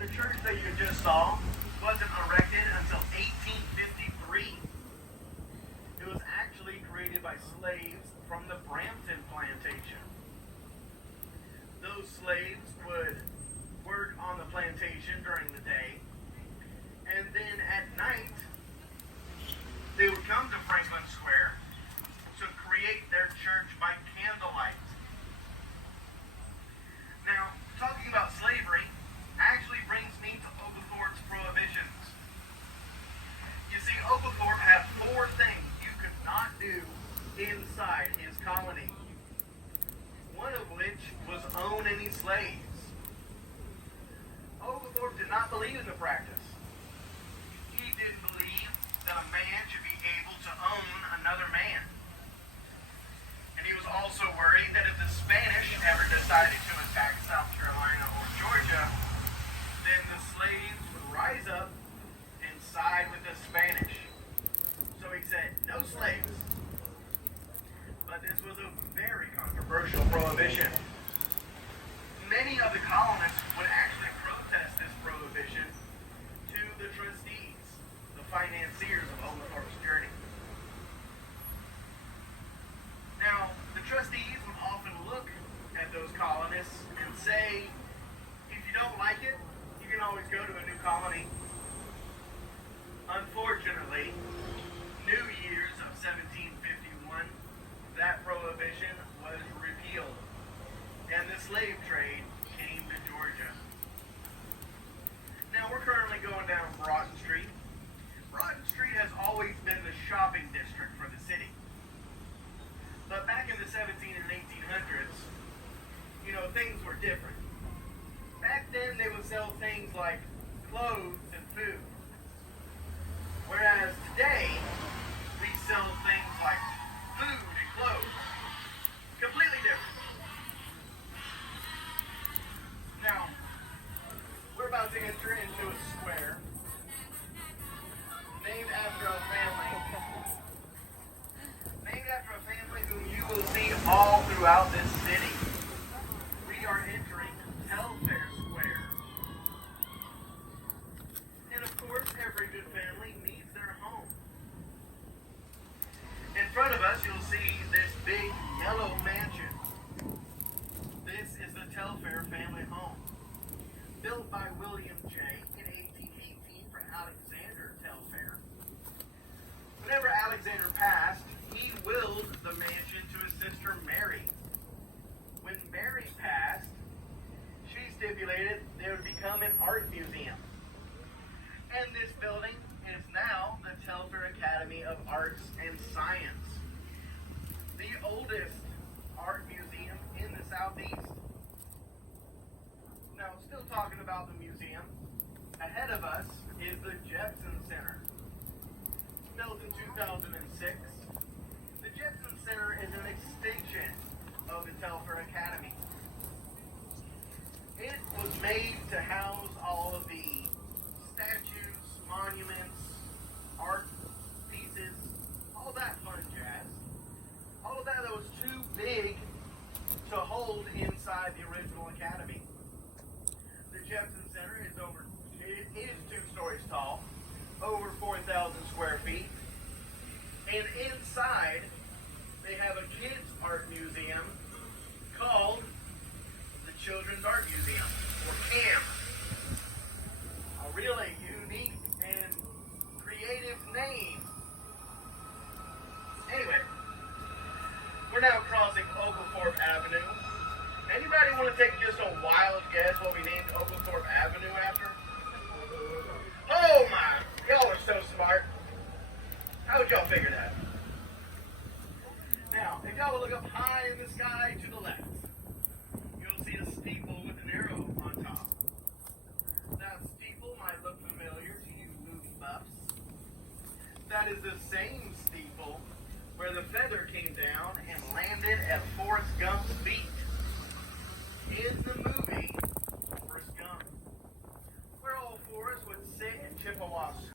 The church that you just saw wasn't erected until 1853. It was actually created by slaves from the Brampton plantation. Those slaves would work on the plantation during the day, and then at night they would come to Franklin Square to create their church by candlelight. Now, talking about slavery actually brings me to Oglethorpe's prohibitions. You see, Oglethorpe had 4 things you could not do inside his colony. One of which was own any slaves. Oglethorpe did not believe in the practice. He didn't believe that a man should be able to own another man. And he was also worried that if the Spanish ever decided to attack South Carolina or Georgia, then the slaves would rise up and side with the Spanish. So he said, no slaves. But this was a very controversial prohibition. Many of the colonists would actually protest this prohibition to the trustees, the financiers of Oglethorpe's journey. Now, the trustees would often look at those colonists and say, if you don't like it, you can always go to a new colony. Unfortunately, New Year's of 1751, that prohibition was repealed, and the slave trade came to Georgia. Now, we're currently going down Broughton Street. Broughton Street has always been the shopping district for the city. But back in the 17 and 1800s, things were different. Back then, they would sell things like clothes and food. Whereas today, we sell things like food and clothes. Completely different. Now, we're about to enter into a square named after a family. Named after a family whom you will see all throughout this city. We are entering Telfair Square. And of course, every good family needs their home. In front of us, you'll see this big yellow mansion. This is the Telfair family home, built by William J. in 1818 for Alexander Telfair. Whenever Alexander passed, he willed the mansion to his sister Mary. When Mary passed, she stipulated there would become an art museum. And this building is now the Telfair Academy of Arts and Science, the oldest art museum in the Southeast. Now, still talking about the museum, ahead of us is the Jepson Center. Built in 2006, the Jepson Center is an extension of the Telfair Academy. It was made to house all of the statues, monuments, art pieces, all that fun jazz. All of that was too big to hold inside the original academy. The Jepson Center is 2 stories tall, over 4,000 square feet. And inside, they have a kids' art museum called the Children's Art Museum, or CAM. A really unique and creative name. Anyway, we're now crossing Oglethorpe Avenue. Anybody want to take just a wild guess what we named Oglethorpe Avenue after? Oh my, y'all are so smart. How would y'all figure that? Now, if y'all would look up high in the sky to the left, you'll see a steeple with an arrow on top. That steeple might look familiar to you movie buffs. That is the same steeple where the feather came down and landed at Forrest Gump's feet in the movie Forrest Gump, where old Forrest would sit in Chippewa